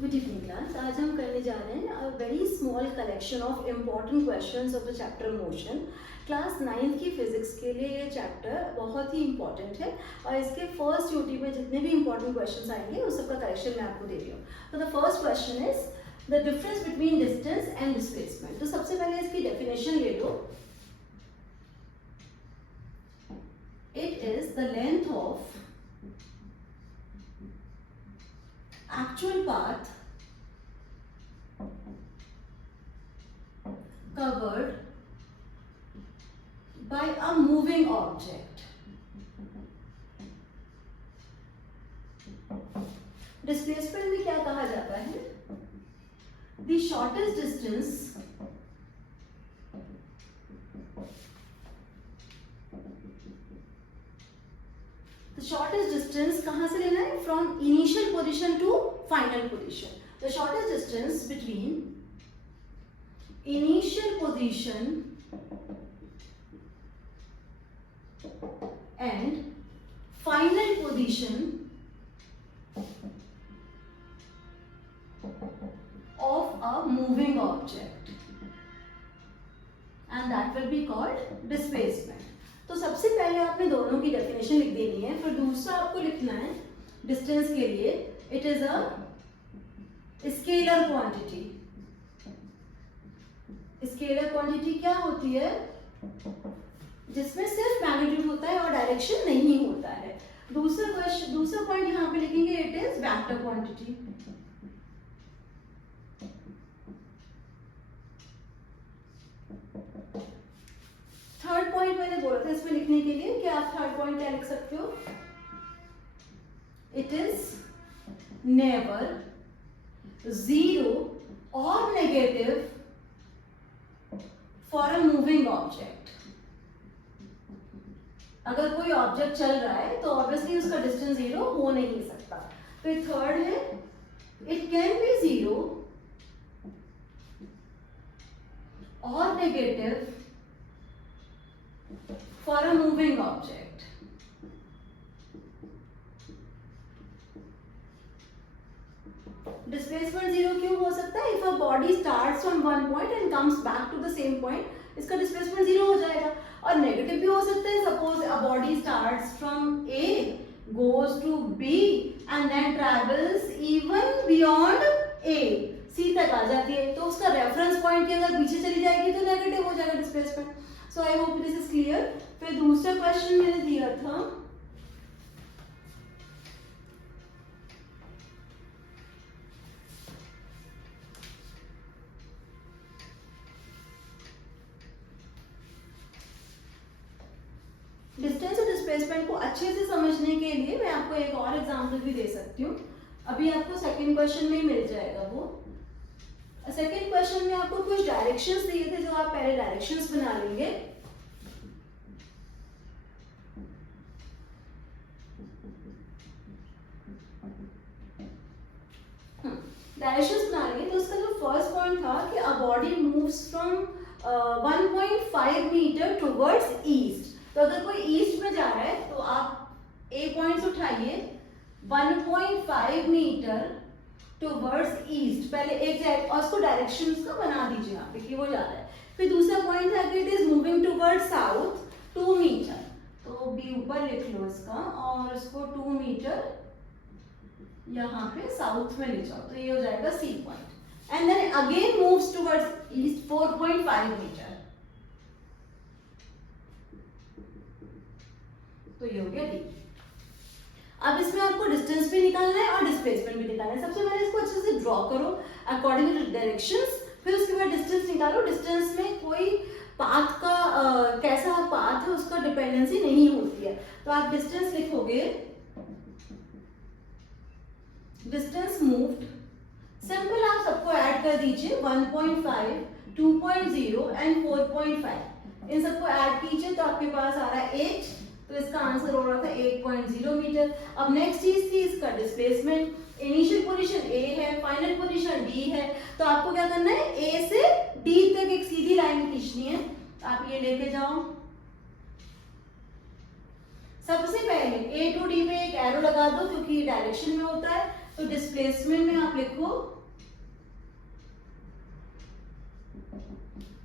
Good evening class. आज हम करने जा रहे हैं a very small collection of important questions of the chapter motion. Class 9th की फिजिक्स के लिए ये चैप्टर बहुत ही इंपॉर्टेंट है और इसके फर्स्ट यूटी में जितने भी इंपॉर्टेंट क्वेश्चंस आएंगे उस सबका कलेक्शन मैं आपको दे रही हूँ। तो the first question is the difference between distance and displacement. तो सबसे पहले इसकी डेफिनेशन ले लो। It is the length of actual path covered by a moving object. Displacement में क्या कहा जाता है? The shortest distance कहां से लेना है? From initial position to final position. The shortest distance between initial position and final position of a moving object and that will be called displacement. तो सबसे पहले आपने दोनों की डेफिनेशन लिख देनी है, फिर दूसरा आपको लिखना है डिस्टेंस के लिए it is a scalar quantity. Scalar quantity क्या होती है? जिसमें सिर्फ मैग्नीट्यूड होता है और डायरेक्शन नहीं होता है। दूसरा पॉइंट यहाँ पे लिखेंगे it is vector quantity. Third point मैंने बोला था इसमें लिखने के लिए कि आप थर्ड पॉइंट क्या लिख सकते हो? इट इज नेवर जीरो और negative for a moving object. अगर कोई ऑब्जेक्ट चल रहा है तो ऑब्वियसली उसका डिस्टेंस जीरो हो नहीं सकता। फिर थर्ड है इट कैन बी जीरो और negative for a moving object. Displacement zero क्यों हो सकता है? If a body starts from one point and comes back to the same point, इसका displacement zero हो जाएगा। और नेगेटिव भी हो सकता है, suppose a body starts from A, goes to B and then travels even beyond A, C तक आ जाती है, तो उसका रेफरेंस पॉइंट के अगर पीछे चली जाएगी तो नेगेटिव हो जाएगा displacement. So I hope this is clear. फिर दूसरा क्वेश्चन मैंने दिया था डिस्टेंस और डिस्प्लेसमेंट को अच्छे से समझने के लिए मैं आपको एक और एग्जांपल भी दे सकती हूँ। अभी आपको सेकंड क्वेश्चन में ही मिल जाएगा वो। सेकंड क्वेश्चन में आपको कुछ डायरेक्शंस दिए थे जो आप पहले डायरेक्शंस बना लेंगे। डायरेक्शंस बना लेंगे तो उसका जो फर्स्ट पॉइंट था कि a body moves from 1.5 meter towards east. तो अगर कोई ईस्ट में जा रहा है तो आप ए पॉइंट उठाइए 1.5 मीटर टुवर्ड्स ईस्ट, पहले एक जाए और उसको डायरेक्शंस का बना दीजिए यहाँ पे कि वो जा रहा है। फिर दूसरा पॉइंट था कि it is moving towards south 2 meter, तो बी ऊपर लिख लो इसका और इसको 2 मीटर यहाँ पे साउथ में ले जाओ, तो ये हो जाएगा C point. And then again moves towards east 4.5 meter, तो ये हो गया डी। अब इसमें आपको डिस्टेंस भी निकालना है और डिस्प्लेसमेंट भी निकालना है। सबसे पहले इसको अच्छे से ड्रॉ करो अकॉर्डिंग टू डायरेक्शंस, फिर उसके बाद डिस्टेंस निकालो। डिस्टेंस में कोई पाथ का कैसा पाथ है उसका डिपेंडेंसी नहीं होती है, तो आप डिस्टेंस लिखोगे डिस्टेंस मूव्ड, सिंपल आप सबको ऐड कर दीजिए 1.5, 2.0 एंड 4.5, इन सबको ऐड कीजिए तो आपके पास आ रहा है 8, तो इसका आंसर हो रहा था 8.0 मीटर। अब नेक्स्ट चीज थी इसका डिस्प्लेसमेंट। इनिशियल पोजीशन ए है, फाइनल पोजीशन डी है, तो आपको क्या करना है ए से डी तक एक सीधी लाइन खींचनी है। आप ये लेके जाओ। सबसे पहले ए टू डी में एक एरो लगा दो क्योंकि डायरेक्शन में होता है, तो डिस्प्लेसमेंट में आप लिखो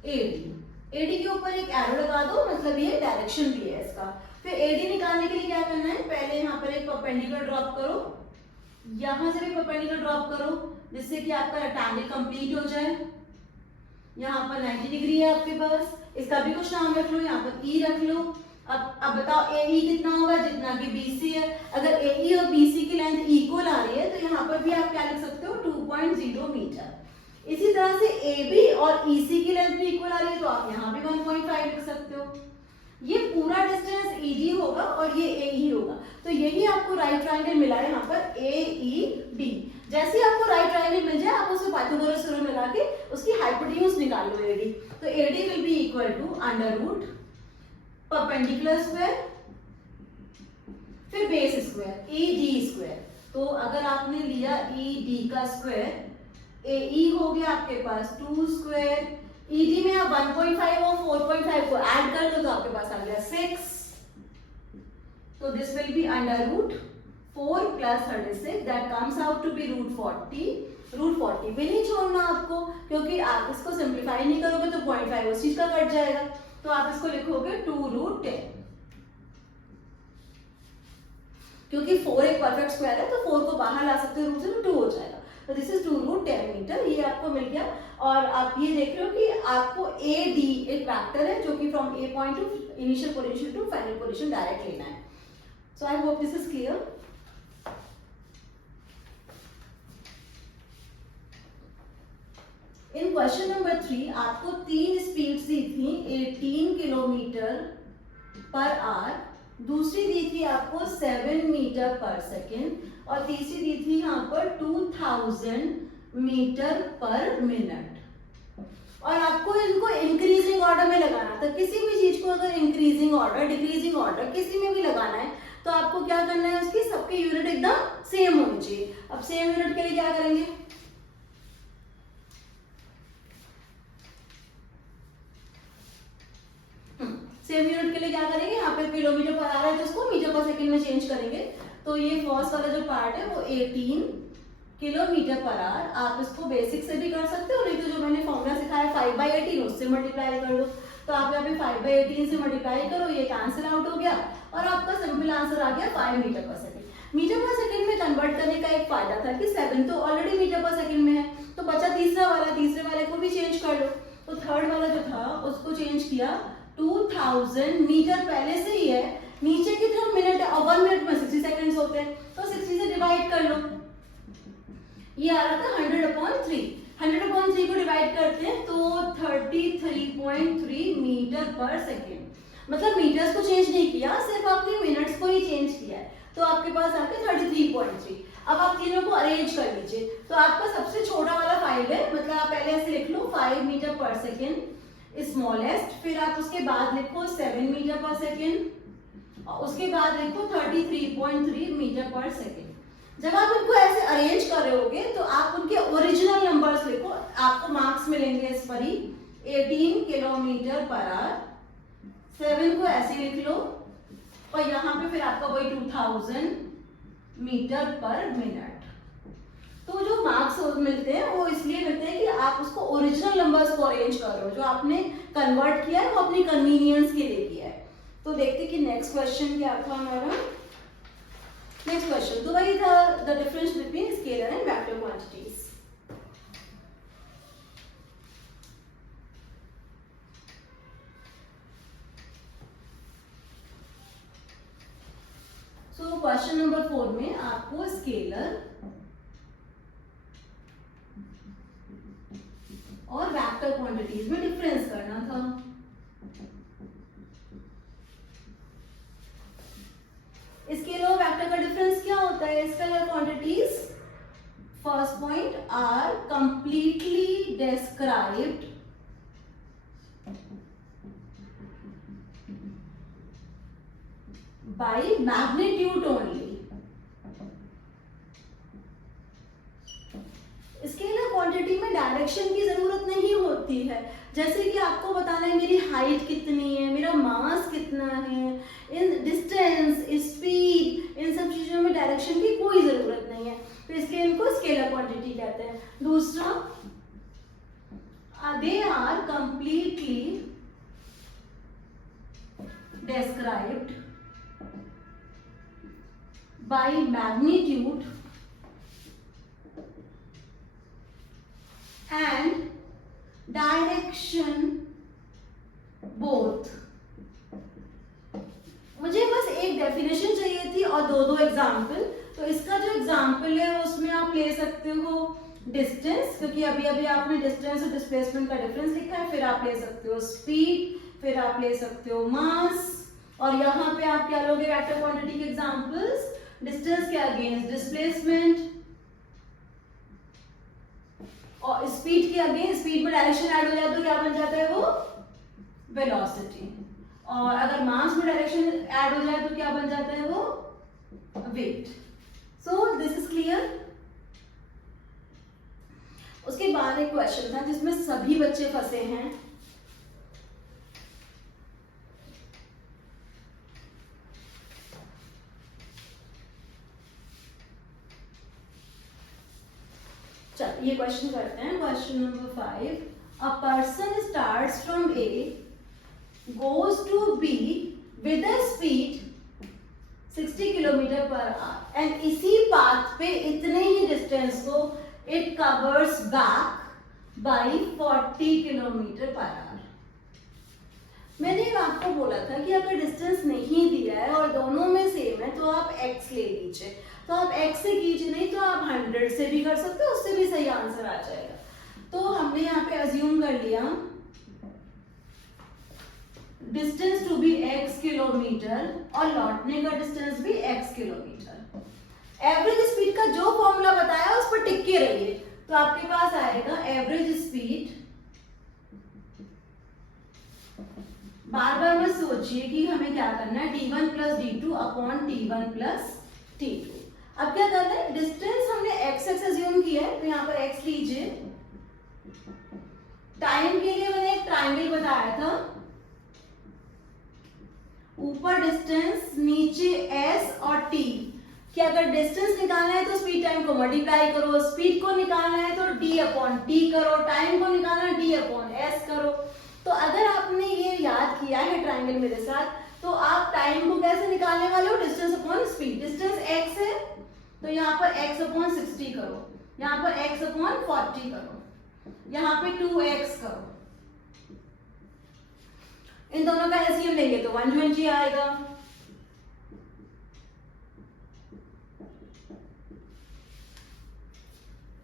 एडी, एडी के ऊपर एक एरो लगा दो, मतलब ये डायरेक्शन भी है इसका। फिर एडी निकालने के लिए क्या करना है, पहले यहाँ पर एक परपेंडिकुलर ड्रॉप करो, यहां से भी परपेंडिकुलर ड्रॉप करो, जिससे कि आपका रेक्टेंगल कंप्लीट हो जाए। यहाँ पर 90 डिग्री है आपके पास, इसका भी कुछ नाम रख लो, यहाँ पर ई रख लो। अब बताओ AE कितना होगा, जितना कि BC है। अगर AE और BC की लेंथ इक्वल आ रही है तो यहाँ पर भी आप क्या लिख सकते हो, 2.0 मीटर। इसी तरह से AB और EC की लेंथ भी इक्वल आ रही है तो आप यहाँ भी 1.5 लिख सकते हो। ये पूरा डिस्टेंस ED होगा और ये AE होगा, तो यही आपको राइट ट्रायंगल मिला है यहाँ पर AED। जैसे ही आपको राइट ट्रायंगल मिल जाए आप उसमें पाइथागोरस थ्योरम लगा के उसकी हाइपोटेन्यूज निकाल लो AD। तो AD will be equal to under root perpendicular square फिर बेस स्क्वायर ED स्क्वायर। तो अगर आपने लिया ED का स्क्वायर, AE हो गया आपके पास 2 स्क्वायर, ED में आप 1.5 और 4.5 को ऐड कर दो तो आपके पास आ गया 6। तो this will be under root 4 plus 36 that comes out to be root 40। Root 40 भी नहीं छोड़ना आपको, क्योंकि आप इसको सिंप्लीफाई नहीं करोगे तो 0.5 उस चीज का कट जाएगा, तो आप इसको लिखोगे 2 रूट 10। क्योंकि 4 एक परफेक्ट स्क्वायर है तो 4 को बाहर ला सकते हो रूट से तो 2 हो जाएगा। तो दिस इज 2 रूट 10 मीटर, ये आपको मिल गया। और आप ये देख रहे हो कि आपको AD एक वेक्टर है जो कि from A point to initial position to final position direct लेना है। So I hope this is clear. In question number 3 आपको 3 स्पीड्स दी थी, 18 किलोमीटर पर आवर, दूसरी दी थी आपको 7 मीटर पर सेकेंड और तीसरी दी थी यहाँ पर 2000 मीटर पर मिनट। और आपको इनको इंक्रीजिंग ऑर्डर में लगाना था। किसी भी चीज को अगर इंक्रीजिंग ऑर्डर, डिक्रीजिंग ऑर्डर किसी में भी लगाना है तो आपको क्या करना है, उसकी सबके यूनिट एकदम सेम होनी चाहिए। अब सेम यूनिट के लिए क्या करेंगे, सेम यूनिट के लिए क्या करेंगे, यहाँ पे किलोमीटर पर आ रहा है तो उसको मीटर पर सेकंड में चेंज करेंगे। तो ये फर्स्ट वाला जो पार्ट है वो 18 किलोमीटर पर आवर, आप इसको बेसिक से भी कर सकते हो, नहीं तो जो मैंने फॉर्मूला सिखाया 5/18 उससे मल्टीप्लाई कर दो। तो आप यहाँ पे 5/18 से मल्टीप्लाई करो, ये कैंसिल आउट हो गया और आपका सिंपल आंसर आ गया 5 मीटर पर सेकंड। मीटर पर सेकंड में कन्वर्ट करने का एक फायदा था कि 7 तो ऑलरेडी मीटर पर सेकंड में है, तो बचा तीसरा वाला, तीसरे वाले को भी चेंज कर लो। तो थर्ड वाला जो था उसको चेंज किया 2000 मीटर, पहले से ही है, नीचे की तरफ मिनट है और 1 मिनट में 60 सेकंड्स होते हैं, तो 60 से डिवाइड कर लो। ये आ रहा था 100/3, 100/3 को डिवाइड करते हैं तो 33.3 मीटर पर सेकेंड। मतलब मीटर्स को चेंज नहीं किया, सिर्फ आपने मिनट्स को ही चेंज किया है, तो आपके पास आके 33.3। अब आप तीनों को अरेंज कर लीजिए। तो आपका सबसे छोटा वाला 5 है, मतलब आप पहले ऐसे लिख लो 5 मीटर पर सेकेंड स्मॉलेस्ट, फिर आप उसके बाद लिखो 7 मीटर पर सेकेंड और उसके बाद लिखो 33.3 मीटर पर सेकेंड। जब आप इनको ऐसे अरेंज कर रहे होगे तो आप उनके ओरिजिनल नंबर्स लिखो, आपको मार्क्स मिलेंगे इस पर ही। 18 किलोमीटर पर आवर, 7 को ऐसे लिख लो और यहाँ पे फिर आपका वही 2000 मीटर पर मिनट। तो जो मार्क्स मिलते हैं वो इसलिए मिलते हैं कि आप उसको ओरिजिनल नंबर्स को अरेंज कर रहे हो, जो आपने कन्वर्ट किया है वो अपनी कन्वीनियंस के लिए किया है। तो देखते कि नेक्स्ट क्वेश्चन क्या था हमारा। नेक्स्ट क्वेश्चन तो वही था, the difference between scalar and vector quantities. So question number 4 में आपको स्केलर और वेक्टर क्वांटिटीज में डिफरेंस करना था। स्केलर और वेक्टर का डिफरेंस क्या होता है? Scalar quantities first point are completely described by magnitude only. Scalar quantity में डायरेक्शन की जरूरत नहीं होती है, जैसे कि आपको बताना है मेरी हाइट कितनी है, मेरा मास कितना है, इन डिस्टेंस, स्पीड, इन सब चीजों में डायरेक्शन की कोई जरूरत नहीं है। तो इसलिए इनको स्केलर क्वांटिटी कहते हैं। दूसरा, they are completely described by magnitude and direction both। मुझे बस एक डेफिनेशन चाहिए थी और दो एग्जाम्पल। तो इसका जो एग्जाम्पल है उसमें आप ले सकते हो डिस्टेंस, क्योंकि अभी अभी आपने डिस्टेंस और डिस्प्लेसमेंट का डिफरेंस लिखा है। फिर आप ले सकते हो स्पीड, फिर आप ले सकते हो मास, और यहाँ पे आप क्या लोगे वेक्टर क्वांटिटी के एग्जांपल्स, डिस्टेंस के अगेंस्ट डिस्प्लेसमेंट, और स्पीड के अगेंस्ट, स्पीड में डायरेक्शन ऐड हो जाए तो क्या बन जाता है वो वेलोसिटी, और अगर मास में डायरेक्शन ऐड हो जाए तो क्या बन जाता है वो weight. So this is clear. उसके बाद एक क्वेश्चन था जिसमें सभी बच्चे फंसे हैं। चल ये क्वेश्चन करते हैं। Question number 5, a person starts from A, goes to B with a speed 60 kilometer per hour and इसी पाथ पे इतने ही डिस्टेंस को it covers back by 40 kilometer per hour. मैंने आपको बोला था कि अगर डिस्टेंस नहीं दिया है और दोनों में सेम है तो आप x ले लीजिए। तो आप x से कीजिए, नहीं तो आप 100 से भी कर सकते हो, उससे भी सही आंसर आ जाएगा। तो हमने यहाँ पे अज्यूम कर लिया distance to be x kilometer और लौटने का डिस्टेंस भी x किलोमीटर। एवरेज स्पीड का जो फॉर्मूला बताया उस पर टिक के रहिए। तो आपके पास आएगा एवरेज स्पीड, बार बार मत सोचिए कि हमें क्या करना है, d1 plus d2 upon t1 plus t2। अब क्या करना है, डिस्टेंस हमने x अज्यूम किया है तो यहाँ पर x लीजिए। टाइम के लिए मैंने एक ट्राइंगल बताया था, ऊपर डिस्टेंस नीचे s और t, कि अगर डिस्टेंस निकालना है तो स्पीड टाइम को मल्टीप्लाई करो, स्पीड को निकालना है तो d अपॉन t करो, टाइम को निकालना है d अपॉन s करो। तो अगर आपने ये याद किया है ट्राइंगल मेरे साथ, तो आप टाइम को कैसे निकालने वाले हो, distance upon speed. Distance x है तो यहाँ पर x अपॉन 60 करो, यहाँ पर x अपॉन 40 करो, यहाँ पे 2x करो। इन दोनों का एलसीएम लेंगे तो 120 आएगा।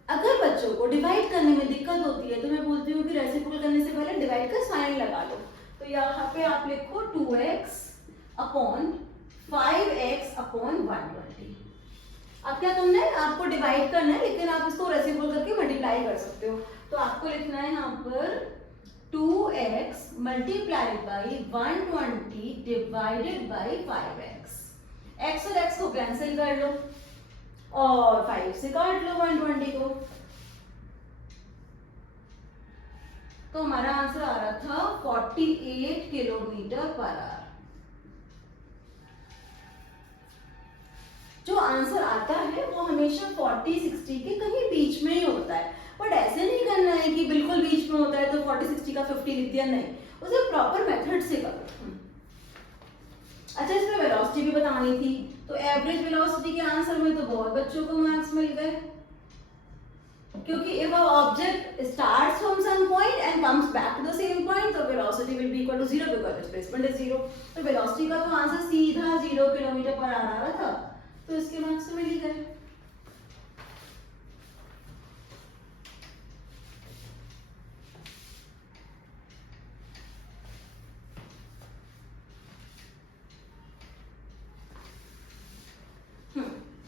अगर बच्चों को डिवाइड करने में दिक्कत होती है तो मैं बोलती हूँ कि रेसिप्रोकल करने से पहले डिवाइड का साइन लगा लो। तो यहाँ पे आप लिखो 2x अपॉन 5x अपॉन 120। अब क्या करना है, आपको डिवाइड करना है, लेकिन आप इसको रेसिप्रोकल करके मल्टीप्लाई कर सकते हो। तो आपको लिखना है यहाँ पर 2x multiply by 120 divided by 5x। x और x को कैंसिल कर लो और 5 से काट लो 120 को। तो हमारा आंसर आ रहा था 48 किलोमीटर पर आवर। जो आंसर आता है वो हमेशा 40-60 के कहीं बीच में ही होता है, बट ऐसे नहीं करना है कि बिल्कुल बीच में होता है तो 40-60 का 50 लिख दिया, नहीं, उसे प्रॉपर मेथड से करो। अच्छा, इसमें वेलोसिटी भी बतानी थी, तो एवरेज वेलोसिटी के आंसर में तो बहुत बच्चों को मार्क्स मिल गए, क्योंकि if a object starts from some point and comes back to the same point, तो velocity will be equal to 0 because displacement is 0। तो velocity का तो आंसर सीधा 0 किलोमीटर पर आ रहा था, तो इसके मार्क्स तो मिल ही गए।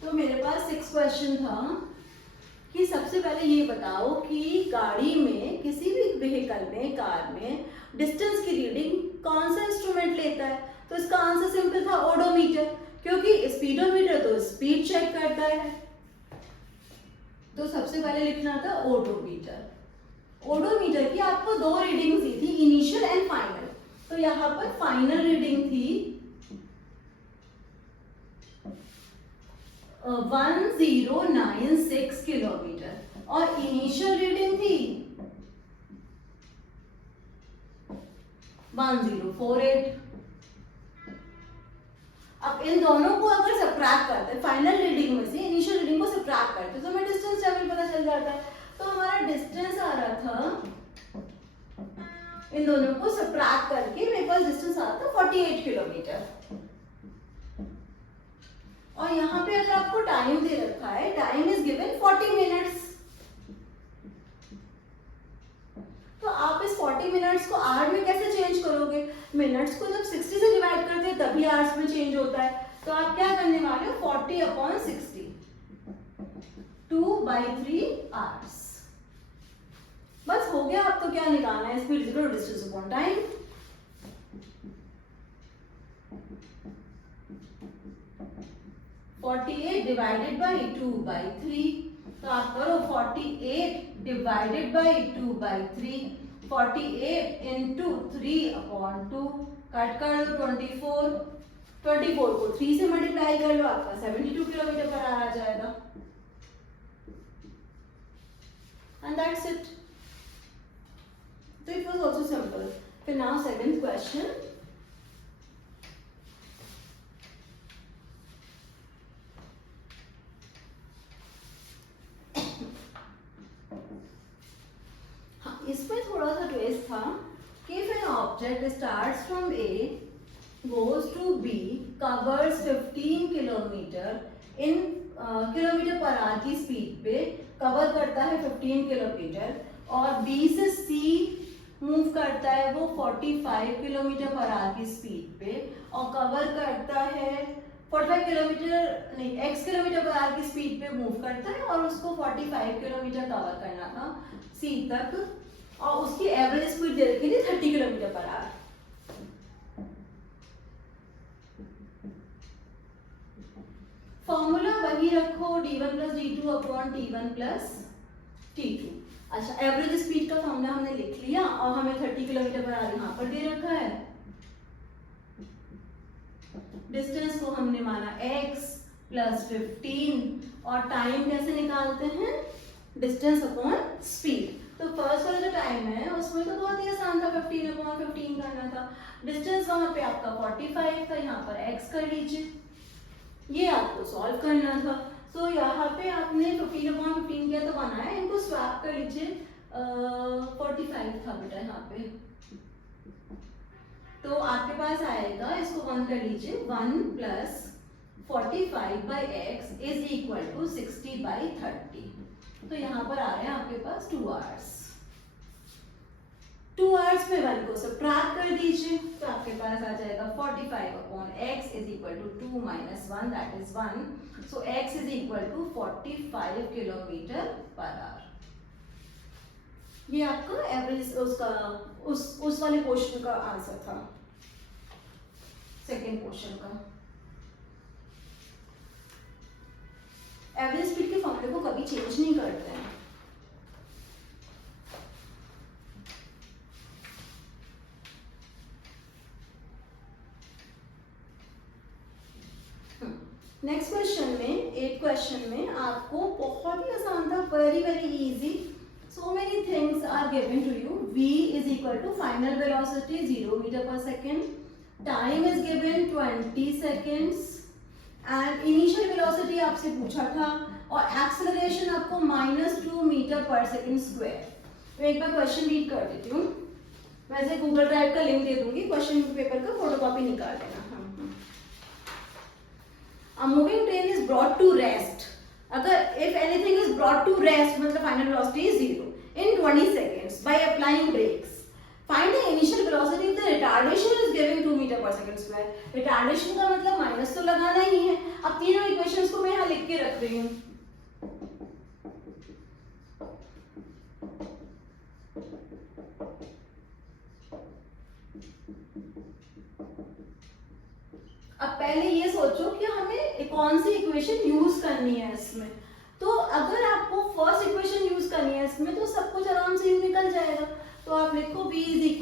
तो मेरे पास 6 क्वेश्चन था कि सबसे पहले ये बताओ कि गाड़ी में, किसी भी व्हीकल में, कार में डिस्टेंस की रीडिंग कौन सा इंस्ट्रूमेंट लेता है। तो इसका आंसर सिंपल था, ओडोमीटर, क्योंकि स्पीडोमीटर तो स्पीड चेक करता है। तो सबसे पहले लिखना था ओडोमीटर। ओडोमीटर की आपको 2 रीडिंग्स दी थी, इनिशियल एंड फाइनल। तो यहाँ पर फाइनल रीडिंग थी 1096 किलोमीटर और इनिशियल रीडिंग थी 1048। अब इन दोनों को अगर सबट्रैक्ट करते हैं, फाइनल रीडिंग में से इनिशियल रीडिंग को सबट्रैक्ट करते हैं तो हमें डिस्टेंस ट्रेवल पता चल जाता है। तो हमारा डिस्टेंस आ रहा था, इन दोनों को सबट्रैक्ट करके मेरे पास डिस्टेंस आ रहा था 48 किलोमीटर। और यहाँ पे अगर आपको टाइम दे रखा है, टाइम इज गिवन 40 मिनट्स, तो आप इस 40 मिनट्स को आवर में कैसे चेंज करोगे? मिनट्स को जब 60 से डिवाइड करते हैं तभी आवर्स में चेंज होता है। तो आप क्या करने वाले हो? 40/60, 2/3 आवर्स। बस हो गया। अब तो क्या निकालना है? Speed equal to distance upon time. (48 divided by 2/3). तो आप करो 48 डिवाइडेड बाई 2/3, 48 इंटू 3/2, कट कर दो 24, 24 को 3 से मल्टीप्लाई कर लो, आपका 72 किलोमीटर पर आ जाएगा। And that's it. So it was also simple. So now 7th question. इसमें थोड़ा सा ट्विस्ट था कि if an object starts from A, goes to B, covers 15 kilometre in kilometre per our की स्पीड पे कवर करता है 15 किलोमीटर, और B से C मूव करता है वो 45 किलोमीटर पर आवर की स्पीड पे और कवर करता है 45 किलोमीटर नहीं x किलोमीटर पर आवर की स्पीड पे मूव करता है और उसको 45 किलोमीटर कवर करना था C तक, और उसकी एवरेज स्पीड दे रखी थी 30 किलोमीटर पर आवर। फॉर्मूला वही रखो, d1 + d2/t1 + t2। अच्छा, एवरेज स्पीड का फॉर्मूला हमने लिख लिया और हमें 30 किलोमीटर पर आवर यहाँ पर दे रखा है। डिस्टेंस को हमने माना x + 15 और टाइम कैसे निकालते हैं? Distance upon speed. तो फर्स्ट वाला जो टाइम है उसमें तो बहुत ही आसान था, 15/15 करना था। डिस्टेंस वहां पे आपका 45 था, यहाँ पर x कर लीजिए, ये आपको सॉल्व करना था। तो यहाँ पे आपने 15/15 किया तो बना है, इनको स्वैप कर लीजिए। 45 था बेटा यहाँ पे, तो आपके पास आएगा, इसको 1 कर लीजिए, 1 + 45/x = 60/30। तो यहाँ पर आ रहे हैं आपके पास 2 आवर्स। 2 आवर्स में 1 को सबट्रैक्ट कर दीजिए, तो आपके पास आ जाएगा 45/x = 2 - 1, that is 1। So x = 45 kilometre per our. ये आपका एवरेज उसका उस वाले क्वेश्चन का आंसर था, सेकेंड क्वेश्चन का। एवरेज स्पीड के फॉर्मूले को कभी चेंज नहीं करते हैं। नेक्स्ट क्वेश्चन में, 8 क्वेश्चन में आपको बहुत ही आसान था, very easy. So many things are given to you. V = final velocity 0 meter per second. Time is given 20 seconds. And initial velocity आपसे पूछा था और acceleration आपको -2 मीटर पर सेकेंड स्क्वायर। तो एक बार क्वेश्चन रीड कर देती हूँ, वैसे गूगल ड्राइव का लिंक दे दूंगी, क्वेश्चन पेपर का फोटोकॉपी निकाल लेना। A moving train is brought to rest. अगर if anything is brought to rest मतलब final velocity is 0 in 20 seconds by applying brakes. Find the initial velocity if the retardation is given 2 meter per second square. Retardation का मतलब minus तो लगाना ही है। अब तीनों equations को मैं यहाँ लिख के रख रही हूँ। अब पहले ये सोचो कि हमें कौन सी इक्वेशन यूज करनी है इसमें। तो अगर आपको फर्स्ट इक्वेशन यूज करनी है इसमें तो सब कुछ आराम से निकल जाएगा। तो आप लिखो v =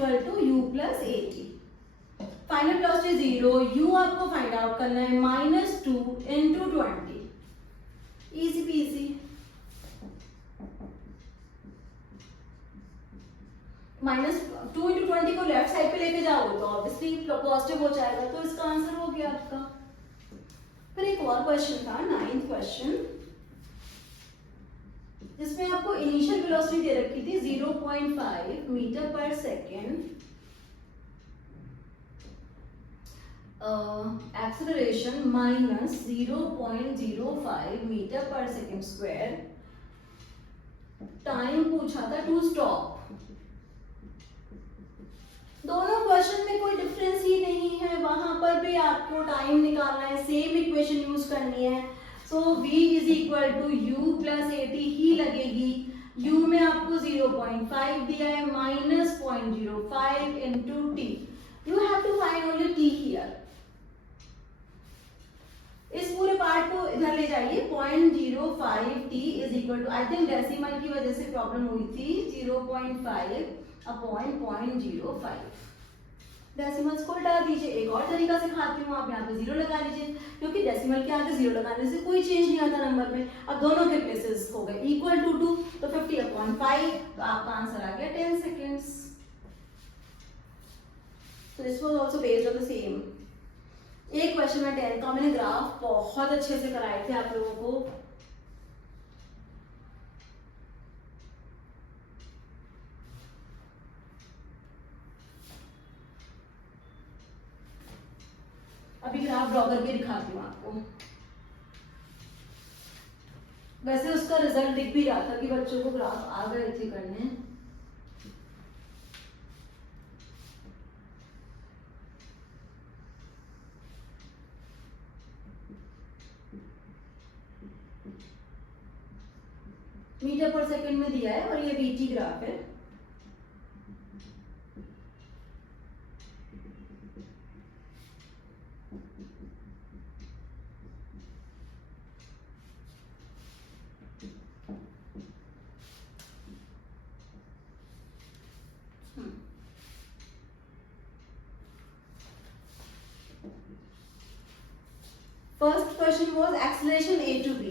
u + at। Final velocity 0, u आपको फाइंड आउट करना है -2 × 20। Easy PG. -2 × 20 को लेफ्ट साइड पे लेके जाओगे तो ऑब्वियसली पॉजिटिव हो जाएगा, तो इसका आंसर हो गया आपका। फिर एक और क्वेश्चन था 9th क्वेश्चन, जिसमें आपको इनिशियल वेलोसिटी दे रखी थी 0.5 metre per second, acceleration -0.05 metre per second square, time पूछा था टू स्टॉप। दोनों क्वेश्चन में कोई डिफरेंस ही नहीं है, वहां पर भी आपको टाइम निकालना है, सेम इक्वेशन यूज करनी है। So v is equal to u plus at ही लगेगी। u में आपको 0.5 दिया है, -0.05 into t। You have to find only t here. इस पूरे पार्ट को इधर ले जाइए, 0.05 t is equal to, I think decimal की वजह से प्रॉब्लम हुई थी, 0.5 अपॉन 0.05। डेसिमल्स को हटा दीजिए। एक और तरीका सिखाती हूँ, आप यहाँ पे 0 लगा लीजिए, क्योंकि डेसिमल के आगे 0 लगाने से कोई चेंज नहीं आता नंबर में। अब दोनों के प्लेसेस हो गए इक्वल टू 2, तो 50/5, तो आपका आंसर आ गया 10 seconds. So this was also based on the same। एक क्वेश्चन में 10 का मैंने ग्राफ बहुत अच्छे से कराए थे आप लोगों को। अभी ग्राफ ड्रॉ करके दिखाती हूँ आपको। वैसे उसका रिजल्ट दिख भी रहा था कि बच्चों को ग्राफ आ गए थे करने। मीटर पर सेकंड में दिया है और ये वीटी ग्राफ है। First question was acceleration A to B।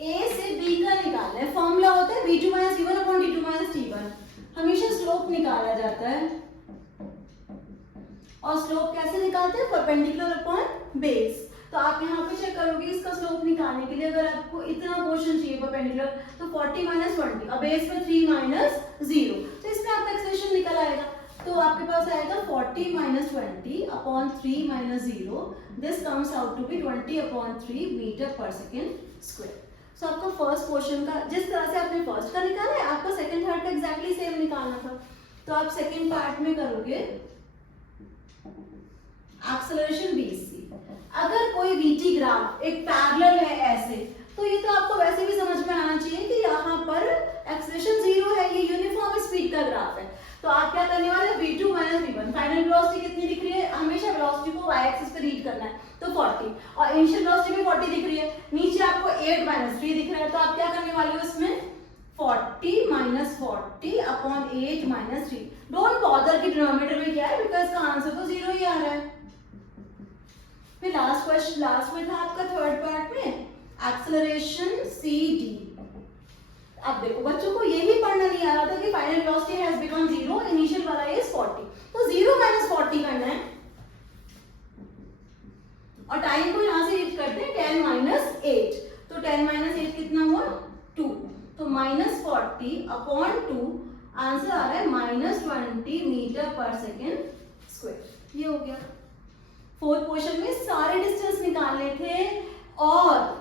A से B का निकालना है। फॉर्मूला होता है V2 - V1 upon D2 - T1। हमेशा स्लोप निकाला जाता है, और स्लोप कैसे निकालते हैं? Perpendicular upon base. तो आप यहाँ पे चेक करोगे, इसका स्लोप निकालने के लिए अगर आपको इतना पोर्शन चाहिए परपेंडिकुलर, तो 40 - 20, अब बेस में 3 - 0, तो इसमें आपका एक्सप्रेशन निकल आएगा। तो आपके पास आएगा 40 - 20 upon 3 - 0, this comes out to be 20/3 meter per second square. So आपका फर्स्ट पोर्शन का, जिस तरह से आपने फर्स्ट का निकाला है, आपका सेकंड थर्ड का एग्जैक्टली सेम निकालना था। तो आप सेकंड पार्ट में करोगे एक्सेलरेशन BC। अगर कोई VT ग्राफ एक पैरेलल है ऐसे, तो ये तो आपको वैसे भी समझ में आना चाहिए कि यहाँ पर एक्सेलरेशन 0 है, ये यूनिफॉर्म स्पीड का ग्राफ है। तो आप क्या करने वाले, V2 - V1, फाइनल वेलोसिटी कितनी दिख रही है? हमेशा वेलोसिटी को y एक्सिस पे रीड करना है, तो 40, और इनिशियल वेलोसिटी भी 40 दिख रही है। नीचे आपको 8 - 3 दिख रहा है, तो आप क्या करने वाले हो इसमें, 40 - 40 अपॉन 8 - 3। डोंट बॉदर कि डिनोमिनेटर में क्या है, बिकॉज का आंसर तो 0 ही आ रहा है। फिर लास्ट क्वेश्चन, लास्ट में था आपका थर्ड पार्ट में एक्सेलरेशन CD। अब देखो, बच्चों को यही पढ़ना नहीं आ रहा था कि final velocity has become 0, initial वाला इज 40, तो 0 - 40 करना है, और टाइम को यहां से रीड करते हैं 10 - 8, तो 10 - 8 कितना हुआ, 2, तो -40 अपॉन 2, आंसर आ रहा है -20 मीटर पर सेकेंड स्क्वायर। ये हो गया। फोर्थ क्वेश्चन में सारे डिस्टेंस निकालने थे, और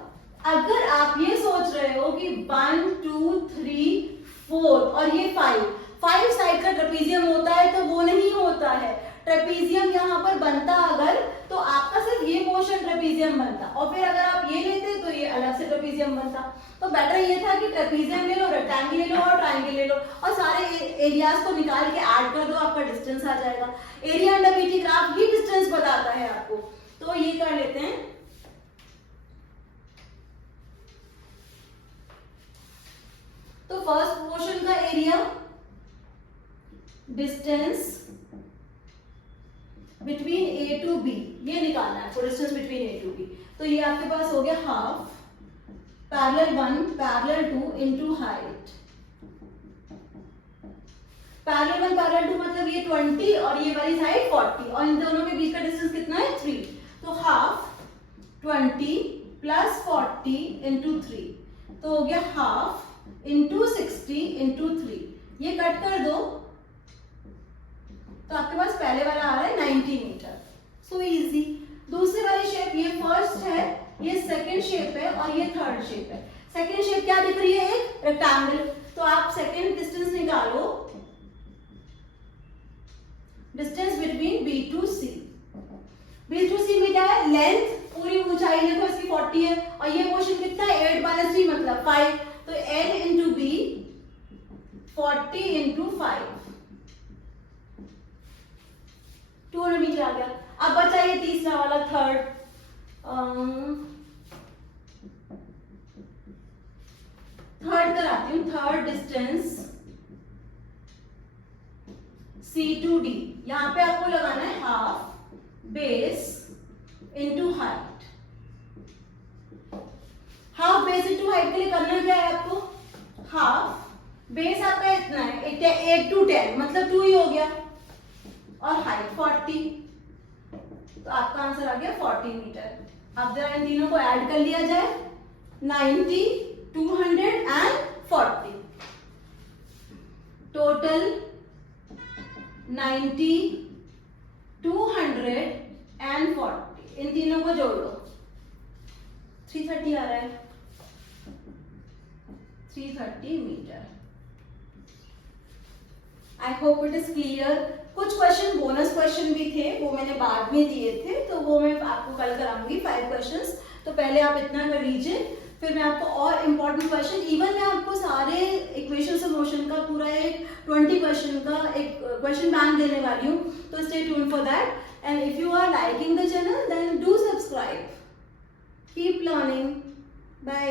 अगर आप ये सोच रहे हो कि 1 2 3 4 और ये 5 साइड का ट्रेपीजियम होता है, तो वो नहीं होता है। ट्रेपीजियम यहाँ पर बनता अगर, तो आपका सिर्फ ये पोर्शन ट्रेपीजियम बनता, और फिर अगर आप ये लेते तो ये अलग से ट्रेपीजियम बनता। तो बेटर ये था कि ट्रेपीजियम ले लो, रेक्टेंगल ले लो और ट्रायंगल ले लो, और सारे एरियाज को निकाल के ऐड कर दो, आपका डिस्टेंस आ जाएगा। एरिया अंडर बीटी ग्राफ ही डिस्टेंस बताता है आपको, तो ये कर लेते हैं। तो फर्स्ट पोर्शन का area, distance between A to B, ये निकालना है, distance between A to B. तो ये आपके पास हो गया half parallel 1 parallel 2 into height. Parallel 1 parallel 2 मतलब ये 20 और ये वाली साइड 40 और इन दोनों के बीच का डिस्टेंस कितना है 3। तो हाफ 20 प्लस 40 इंटू 3, तो हो गया हाफ इंटू 60 इंटू 3। ये कट कर दो तो आपके पास पहले वाला आ रहा है 90 मीटर। So easy. दूसरी वाली शेप, ये फर्स्ट है, ये सेकंड शेप है और ये थर्ड शेप है। सेकंड शेप क्या दिख रही है, एक रेक्टेंगल। तो आप सेकंड डिस्टेंस निकालो, distance between B to C. B to C में क्या है, लेंथ, पूरी ऊंचाई देखो इसकी 40 है और ये पोर्शन कितना है 8 माइनस 3 मतलब 5। तो L into B 40 into 5, 200 metre आ गया। अब बचा ये तीसरा वाला थर्ड, कराती हूँ। Third distance C to D, यहाँ पे आपको लगाना है half base into height. Half base into height के लिए करना क्या है आपको, हाफ बेस आपका इतना है 8 टू 10 मतलब 2 ही हो गया और हाइट 40, तो आपका आंसर आ गया 40 मीटर। अब जरा इन तीनों को ऐड कर लिया जाए, 90, 200 एंड 40, टोटल 90, 200 एंड 40। इन तीनों को जोड़ लो, 330 आ रहा है, 330 meter. I hope it is clear. कुछ क्वेश्चन बोनस क्वेश्चन भी थे, वो मैंने बाद में दिए थे, तो वो मैं आपको कल कराऊंगी 5 क्वेश्चंस। तो पहले आप इतना कर लीजिए, फिर मैं आपको और इम्पोर्टेंट क्वेश्चन, इवन मैं आपको सारे इक्वेशंस ऑफ मोशन का पूरा एक 20 क्वेश्चन का एक क्वेश्चन बैंक देने वाली हूँ। तो stay tuned for that, and if you are liking the channel then do subscribe. Keep learning. Bye.